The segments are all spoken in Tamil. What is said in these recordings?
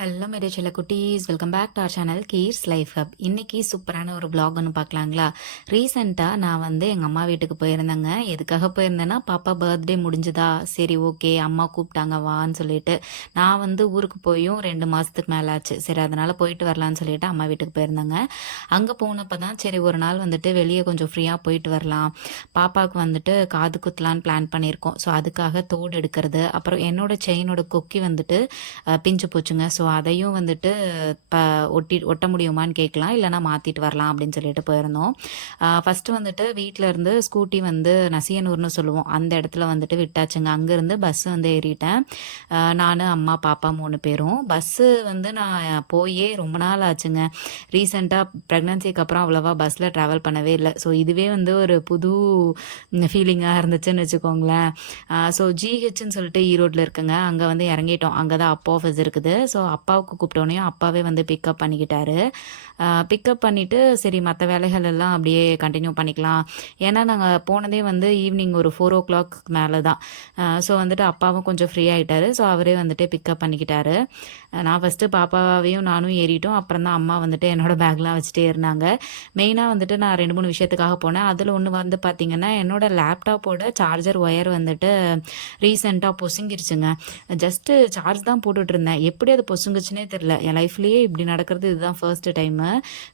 ஹலோ மேரே செல்ல குட்டீஸ், welcome back to our channel கீர்ஸ் லைஃப் ஹப். இன்னைக்கு சூப்பரான ஒரு vlog ஒன்று பார்க்கலாங்களா. ரீசெண்டாக நான் எங்கள் அம்மா வீட்டுக்கு போயிருந்தேங்க. எதுக்காக போயிருந்தேன்னா, பாப்பா பர்த்டே முடிஞ்சுதா, சரி ஓகே அம்மா கூப்பிட்டாங்க வான்னு சொல்லிட்டு நான் ஊருக்கு போயும் 2 மாதத்துக்கு மேலே ஆச்சு. சரி அதனால் போயிட்டு வரலான்னு சொல்லிட்டு அம்மா வீட்டுக்கு போயிருந்தேங்க. அங்கே போனப்போ தான் சரி ஒரு நாள் வெளியே கொஞ்சம் ஃப்ரீயாக போயிட்டு வரலாம், பாப்பாவுக்கு காது குத்தலான்னு பிளான் பண்ணியிருக்கோம். ஸோ அதுக்காக தோடு எடுக்கிறது, அப்புறம் என்னோட செயினோட கொக்கி பிஞ்சு போச்சுங்க. ஸோ அதையும் ப ஒட்ட முடியுமான்னு கேட்கலாம், இல்லைனா மாற்றிட்டு வரலாம் அப்படின்னு சொல்லிட்டு போயிருந்தோம். ஃபஸ்ட்டு வீட்டில் இருந்து ஸ்கூட்டி நசியனூர்னு சொல்லுவோம், அந்த இடத்துல விட்டாச்சுங்க. அங்கேருந்து பஸ் ஏறிட்டேன். நான் அம்மா பாப்பா 3 பேரும். பஸ்ஸு நான் போயே ரொம்ப நாள் ஆச்சுங்க. ரீசெண்டாக ப்ரெக்னன்சிக்கு அப்புறம் அவ்வளோவா பஸ்ஸில் ட்ராவல் பண்ணவே இல்லை. ஸோ இதுவே ஒரு புது ஃபீலிங்காக இருந்துச்சுன்னு வச்சுக்கோங்களேன். ஸோ ஜிஹெச்ன்னு சொல்லிட்டு ஈரோட்டில் இருக்குங்க. அங்கே இறங்கிட்டோம். அங்கே தான் அப்பா ஆஃபீஸ் இருக்குது. ஸோ அப்பாவுக்கு கூப்பிட்டோனையும் அப்பாவே பிக்கப் பண்ணிக்கிட்டாரு. பிக்கப் பண்ணிவிட்டு சரி மற்ற வேலைகள் எல்லாம் அப்படியே கண்டினியூ பண்ணிக்கலாம். ஏன்னா நாங்கள் போனதே ஈவினிங் ஒரு 4 o'clock மேலே தான். ஸோ அப்பாவும் கொஞ்சம் ஃப்ரீ ஆகிட்டாரு. ஸோ அவரே பிக்கப் பண்ணிக்கிட்டாரு. நான் ஃபஸ்ட்டு பாப்பாவையும் நானும் ஏறிட்டோம். அப்புறம் தான் அம்மா என்னோட பேக்லாம் வச்சுட்டே இருந்தாங்க. மெயினாக நான் 2-3 விஷயத்துக்காக போனேன். அதில் ஒன்று பார்த்திங்கன்னா, என்னோட லேப்டாப்போட சார்ஜர் ஒயர் ரீசெண்டாக பொசுங்கிருச்சுங்க. ஜஸ்ட்டு சார்ஜ் தான் போட்டுட்டு இருந்தேன், எப்படி அது பொசுங்குச்சுனே தெரில. என் லைஃப்லேயே இப்படி நடக்கிறது இதுதான் ஃபர்ஸ்ட் டைமு.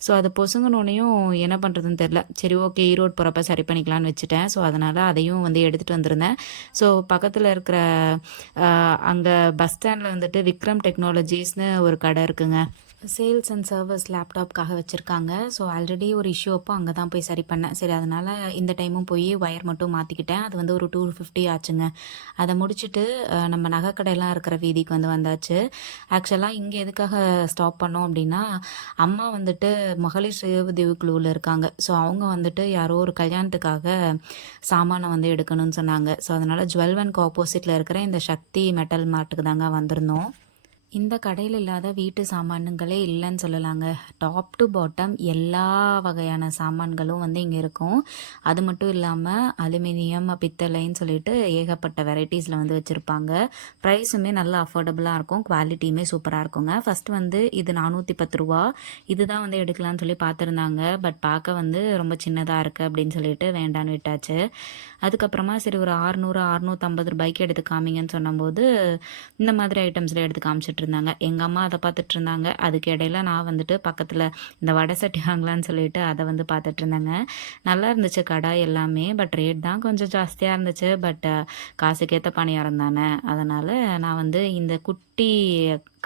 ஸோ அது பொசுங்கினோனையும் என்ன பண்ணுறதுன்னு தெரில. சரி ஓகே ஈரோடு போகிறப்ப சரி பண்ணிக்கலான்னு வச்சுட்டேன். ஸோ அதனால் அதையும் எடுத்துகிட்டு வந்திருந்தேன். ஸோ பக்கத்தில் இருக்கிற அங்கே பஸ் ஸ்டாண்டில் விக்ரம் டெக்னாலஜிஸ்னு ஒரு கடை இருக்குங்க. சேல்ஸ் அண்ட் சர்வீஸ் லேப்டாப்காக வச்சுருக்காங்க. ஸோ ஆல்ரெடி ஒரு இஷ்யூ அப்போ அங்கே தான் போய் சரி பண்ணேன். சரி அதனால் இந்த டைமும் போய் ஒயர் மட்டும் மாற்றிக்கிட்டேன். அது ஒரு 250 ஆச்சுங்க. அதை முடிச்சுட்டு நம்ம நகைக்கடையெல்லாம் இருக்கிற வீதிக்கு வந்தாச்சு. ஆக்சுவலாக இங்கே எதுக்காக ஸ்டாப் பண்ணோம் அப்படின்னா, அம்மா மகளிர் சுய உதவி குழுவில் இருக்காங்க. ஸோ அவங்க யாரோ ஒரு கல்யாணத்துக்காக சாமானை எடுக்கணும்னு சொன்னாங்க. ஸோ அதனால் ஜுவல்வன்க்கு ஆப்போசிட்டில் இருக்கிற இந்த சக்தி மெட்டல் மார்ட்டுக்கு தாங்க வந்திருந்தோம். இந்த கடையில் இல்லாத வீட்டு சாமான்களே இல்லைன்னு சொல்லலாங்க. டாப் டு பாட்டம் எல்லா வகையான சாமான்களும் இங்கே இருக்கும். அது மட்டும் இல்லாமல் அலுமினியம், பித்தளைன்னு சொல்லிட்டு ஏகப்பட்ட வெரைட்டிஸில் வச்சுருப்பாங்க. ப்ரைஸுமே நல்லா அஃபோர்டபுளாக இருக்கும், குவாலிட்டியுமே சூப்பராக இருக்குங்க. ஃபஸ்ட்டு இது 410 ரூபா. இதுதான் எடுக்கலான்னு சொல்லி பார்த்துருந்தாங்க. பட் பார்க்க ரொம்ப சின்னதாக இருக்குது அப்படின்னு சொல்லிட்டு வேண்டான்னு விட்டாச்சு. அதுக்கப்புறமா சரி ஒரு 600-650 ரூபாய்க்கு எடுத்து காமிங்கன்னு சொன்னபோது இந்த மாதிரி ஐட்டம்ஸில் எடுத்து காமிச்சிட்டு இருந்தாங்க. எங்கள் அம்மா அதை பார்த்துட்டு இருந்தாங்க. அதுக்கு இடையில நான் பக்கத்தில் இந்த வடை சட்டி வாங்கலான்னு சொல்லிட்டு அதை பார்த்துட்டு இருந்தேங்க. நல்லா இருந்துச்சு கடை எல்லாமே. பட் ரேட் தான் கொஞ்சம் ஜாஸ்தியாக இருந்துச்சு. பட் காசுக்கேற்ற பணியாரம் தானே, அதனால் நான் இந்த குட்டி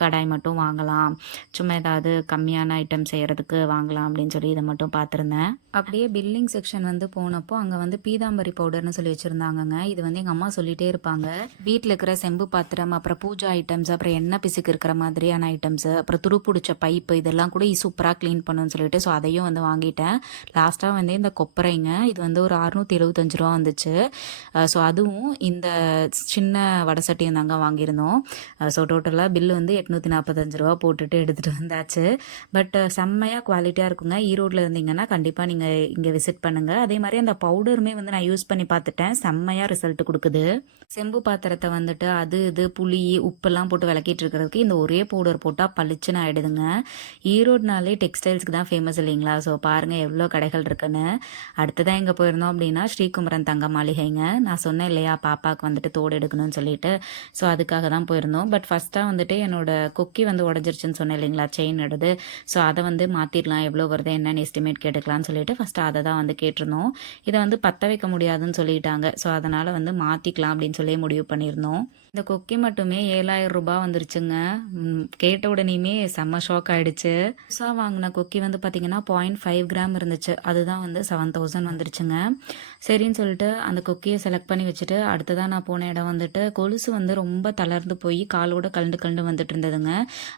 கடாய் மட்டும் வாங்கலாம், சும்மா ஏதாவது கம்மியான ஐட்டம் செய்கிறதுக்கு வாங்கலாம் அப்படின்னு சொல்லி இதை மட்டும் பார்த்துருந்தேன். அப்படியே பில்லிங் செக்ஷன் போனப்போ அங்கே பீதாம்பரி பவுடர்னு சொல்லி வச்சுருந்தாங்கங்க. இது எங்கள் அம்மா சொல்லிகிட்டே இருப்பாங்க. வீட்டில் இருக்கிற செம்பு பாத்திரம், அப்புறம் பூஜா ஐட்டம்ஸ், அப்புறம் எண்ணெய் பிசுக்கு இருக்கிற மாதிரியான ஐட்டம்ஸு, அப்புறம் துருப்பிடிச்ச பைப்பு, இதெல்லாம் கூட சூப்பராக க்ளீன் பண்ணுன்னு சொல்லிட்டு ஸோ அதையும் வாங்கிட்டேன். லாஸ்ட்டாக இந்த கொப்பரைங்க, இது ஒரு 675 ரூபா வந்துச்சு. ஸோ அதுவும் இந்த சின்ன வடை சட்டியும் தாங்க வாங்கியிருந்தோம். ஸோ டோட்டலாக பில்லு 845 ரூபா போட்டுட்டு எடுத்துகிட்டு வந்தாச்சு. பட் செம்மையாக குவாலிட்டியாக இருக்குங்க. ஈரோட்டில் இருந்தீங்கன்னா கண்டிப்பாக நீங்கள் இங்கே விசிட் பண்ணுங்கள். அதே மாதிரி அந்த பவுடருமே நான் யூஸ் பண்ணி பார்த்துட்டேன், செம்மையாக ரிசல்ட் கொடுக்குது. செம்பு பாத்திரத்தை அது இது புளி உப்பெல்லாம் போட்டு விளக்கிட்டு இருக்கிறதுக்கு இந்த ஒரே பவுடர் போட்டால் பளிச்சுன்னு ஆகிடுதுங்க. ஈரோடுனாலே டெக்ஸ்டைல்ஸ்க்கு தான் ஃபேமஸ் இல்லைங்களா. ஸோ பாருங்கள் எவ்வளோ கடைகள் இருக்குன்னு. அடுத்ததான் எங்கே போயிருந்தோம் அப்படின்னா ஸ்ரீகுமரன் தங்க மாளிகைங்க. நான் சொன்னேன் இல்லையா பாப்பாவுக்கு தோடு எடுக்கணும்னு சொல்லிட்டு. ஸோ அதுக்காக தான் போயிருந்தோம். பட் ஃபஸ்ட்டாக என்னோட கொக்கி உடஞ்சிருச்சுன்னு சொன்னேன் இல்லைங்களா, செயின் எடுது. ஸோ அதை மாற்றிடலாம், எவ்வளோ வருது என்னென்னு எஸ்டிமேட் கேட்டுக்கலாம்னு சொல்லிட்டு ஃபஸ்ட்டு அதை தான் கேட்டிருந்தோம். இதை பற்ற வைக்க முடியாதுன்னு சொல்லிட்டாங்க. ஸோ அதனால் மாற்றிக்கலாம் அப்படின்னு சொல்லி முடிவு பண்ணியிருந்தோம். இந்த கொக்கி மட்டுமே 7000 ரூபாய் வந்துருச்சுங்க. கேட்ட உடனேயுமே செம்ம ஷாக் ஆகிடுச்சு. புதுசாக வாங்கின கொக்கி பார்த்தீங்கன்னா 0.5 கிராம் இருந்துச்சு. அதுதான் 7000 வந்துருச்சுங்க. சரின்னு சொல்லிட்டு அந்த கொக்கியை செலக்ட் பண்ணி வச்சுட்டு அடுத்ததான் நான் போன இடம் கொலுசு ரொம்ப தளர்ந்து போய் காலோட கலண்டு வந்துட்டு இருந்ததுங்க.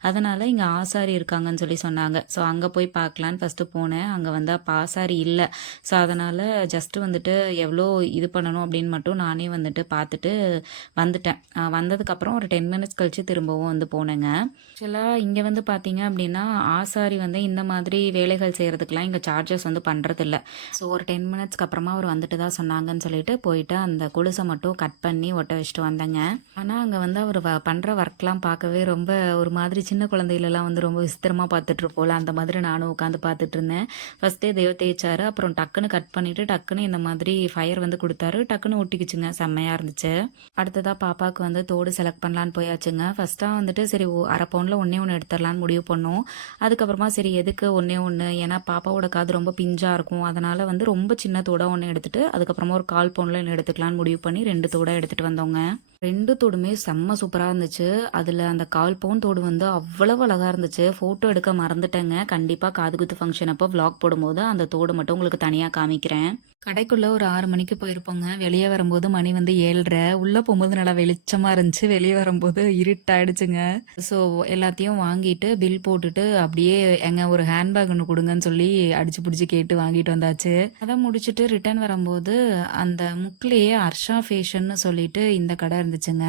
அதனால் இங்கே ஆசாரி இருக்காங்கன்னு சொல்லி சொன்னாங்க. ஸோ அங்கே போய் பார்க்கலான்னு ஃபஸ்ட்டு போனேன். அங்கே ஆசாரி இல்லை. ஸோ அதனால் ஜஸ்ட்டு எவ்வளோ இது பண்ணணும் அப்படின்னு மட்டும் நானே பார்த்துட்டு வந்துட்டேன். வந்ததுக்கப்புறம் ஒரு 10 மினிட்ஸ் கழித்து திரும்பவும் போனேங்க. ஆக்சுவலாக இங்கே பார்த்தீங்க அப்படின்னா ஆசாரி இந்த மாதிரி வேலைகள் செய்கிறதுக்கெலாம் இங்கே சார்ஜஸ் பண்ணுறதில்ல. ஸோ ஒரு 10 மினிட்ஸ்க்கு அப்புறமா அவர் தான் சொன்னாங்கன்னு சொல்லிட்டு போயிட்டு அந்த கொலுசை மட்டும் கட் பண்ணி ஒட்ட வச்சுட்டு வந்தேங்க. ஆனால் அங்கே அவர் பண்ணுற ஒர்க்லாம் விளாக்லாம் பார்க்கவே ரொம்ப ஒரு மாதிரி சின்ன குழந்தைகளெல்லாம் வந்து ரொம்ப விசித்திரமா பார்த்துட்ருப்போம்ல, அந்த மாதிரி நானும் உட்காந்து பார்த்துட்ருந்தேன். ஃபர்ஸ்ட்டே தேய்ச்சாரு. அப்புறம் டக்குன்னு கட் பண்ணிட்டு, டக்குன்னு இந்த மாதிரி ஃபயர் வந்து குடுத்தாரு. டக்குன்னு ஒட்டிக்கிச்சுங்க. செம்மையா இருந்துச்சு. அடுத்ததா பாப்பாவுக்கு வந்து தோடு செலக்ட் பண்ணலான்னு போயாச்சுங்க. ஃபர்ஸ்ட்டா வந்துட்டு சரி 1/2 பவுன்ல ஒண்ணே ஒண்ணு எடுத்துரலான்னு முடிவு பண்ணோம். அதுக்கப்புறமா சரி எதுக்கு ஒண்ணே ஒண்ணு, ஏன்னா பாப்பாவோட காது ரொம்ப பிஞ்சா இருக்கும். அதனால வந்து ரொம்ப சின்ன தோடா ஒண்ணு எடுத்துட்டு, அதுக்கப்புறமா ஒரு 1/4 பவுன்ல ஒண்ணு எடுத்துக்கலான்னு முடிவு பண்ணி 2 தோடா எடுத்துட்டு வந்தோங்க. 2 தோடுமே செம்ம சூப்பரா இருந்துச்சு. அதுல அந்த 1/4 பவுன் தோடு வந்து அவ்வளவு அழகா இருந்துச்சு. ஃபோட்டோ எடுக்க மறந்துட்டேங்க. கண்டிப்பா காதுகுத்து ஃபங்ஷன் அப்போ விளாக் போடும்போது அந்த தோடு மட்டும் உங்களுக்கு தனியா காமிக்கிறேன். கடைக்குள்ள ஒரு 6 மணிக்கு போயிருப்போங்க. வெளியே வரும்போது மணி வந்து 7:30. உள்ள போகும்போது நல்லா வெளிச்சமா இருந்துச்சு. வெளியே வரும்போது இருட்டாயிடுச்சுங்க. ஸோ எல்லாத்தையும் வாங்கிட்டு பில் போட்டுட்டு அப்படியே எங்க ஒரு ஹேண்ட்பேக் ஒன்று கொடுங்கன்னு சொல்லி அடிச்சு பிடிச்சி கேட்டு வாங்கிட்டு வந்தாச்சு. அதை முடிச்சுட்டு ரிட்டர்ன் வரும்போது அந்த முக்கிலேயே ஹர்ஷா ஃபேஷன்னு சொல்லிட்டு இந்த கடை இருந்துச்சுங்க.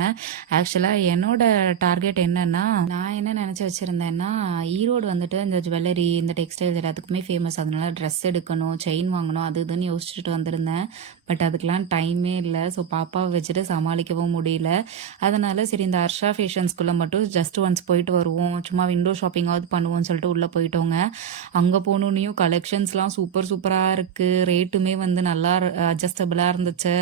ஆக்சுவலா என்னோட டார்கெட் என்னன்னா, நான் என்ன நினைச்சு வச்சிருந்தேன்னா, ஈரோடு வந்துட்டு இந்த ஜுவல்லரி இந்த டெக்ஸ்டைல்ஸ் எல்லாத்துக்குமே ஃபேமஸ். அதனால ட்ரெஸ் எடுக்கணும், செயின் வாங்கணும், அது இதுன்னு யோசிச்சுட்டு வந்திருந்தேன். பட் அதுக்கெல்லாம் டைமே இல்லை. ஸோ பாப்பாவை வச்சுட்டு சமாளிக்கவும் முடியல. அதனால சரி இந்த ஹர்ஷா ஃபேஷன்ஸ்குள்ளே மட்டும் ஜஸ்ட் ஒன்ஸ் போயிட்டு வருவோம், சும்மா விண்டோ ஷாப்பிங்காவது பண்ணுவோம்னு சொல்லிட்டு உள்ளே போயிட்டோங்க. அங்கே போனோன்னையும் கலெக்ஷன்ஸ்லாம் சூப்பர் சூப்பராக இருக்குது. ரேட்டுமே வந்து நல்லா அட்ஜஸ்டபிளாக இருந்துச்சு.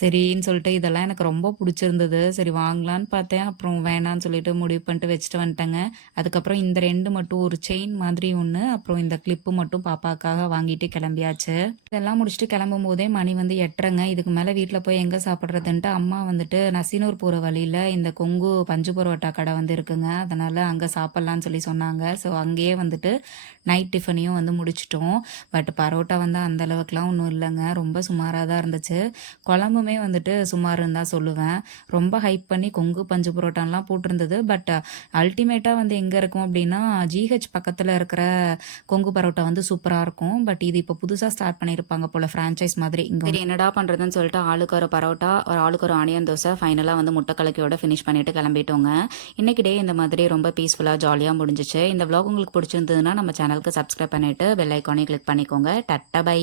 சரின்னு சொல்லிட்டு இதெல்லாம் எனக்கு ரொம்ப பிடிச்சிருந்தது. சரி வாங்கலான்னு பார்த்தேன். அப்புறம் வேணான்னு சொல்லிட்டு முடிவு பண்ணிட்டு வச்சுட்டு வந்துட்டேங்க. அதுக்கப்புறம் இந்த 2 மட்டும் ஒரு செயின் மாதிரி ஒன்று, அப்புறம் இந்த கிளிப்பு மட்டும் பாப்பாக்காக வாங்கிட்டு கிளம்பியாச்சு. இதெல்லாம் முடிச்சுட்டு கிளம்பும் போதே மணி வந்து 8:30ங்க. இதுக்கு மேலே வீட்டில் போய் எங்கே சாப்பிட்றதுன்ட்டு அம்மா வந்துட்டு நசினூர் போகிற வழியில் இந்த கொங்கு பஞ்சு பரோட்டா கடை வந்து இருக்குங்க. அதனால் அங்கே சாப்பிட்லான்னு சொல்லி சொன்னாங்க. ஸோ அங்கேயே வந்துட்டு நைட் டிஃபனையும் வந்து முடிச்சிட்டோம். பட் பரோட்டா வந்து அந்த அளவுக்குலாம் ஒன்றும் இல்லைங்க. ரொம்ப சுமாராக தான் இருந்துச்சு. குழம்புமே வந்துட்டு சுமாருன்னு தான் சொல்லுவேன். ரொம்ப ஹைப் பண்ணி கொங்கு பஞ்சு பரோட்டான்லாம் போட்டிருந்தது. பட் அல்டிமேட்டாக வந்து எங்கே இருக்கும் அப்படின்னா, ஜிஹெச் பக்கத்தில் இருக்கிற கொங்கு பரோட்டா வந்து சூப்பராக இருக்கும். பட் இது இப்போ புதுசாக ஸ்டார்ட் பண்ணியிருப்பாங்க போல், ஃப்ரான்ச்சைஸ் மாதிரி. இங்கே சரி என்னடா பண்ணுறதுன்னு சொல்லிட்டு ஆளுக்கு ஒரு பரோட்டா, ஒரு ஆளுக்கு ஒரு ஆனியன் தோசை, ஃபைனலாக வந்து முட்டை கலக்கியோட ஃபினிஷ் பண்ணிட்டு கிளம்பிட்டோங்க. இன்னைக்கு டே இந்த மாதிரி ரொம்ப பீஸ்ஃபுல்லாக ஜாலியாக முடிஞ்சிச்சு. இந்த vlog உங்களுக்கு பிடிச்சிருந்ததுன்னா நம்ம சேனலுக்கு சப்ஸ்கிரைப் பண்ணிட்டு பெல் ஐக்கானே கிளிக் பண்ணிக்கோங்க. Ta-ta by.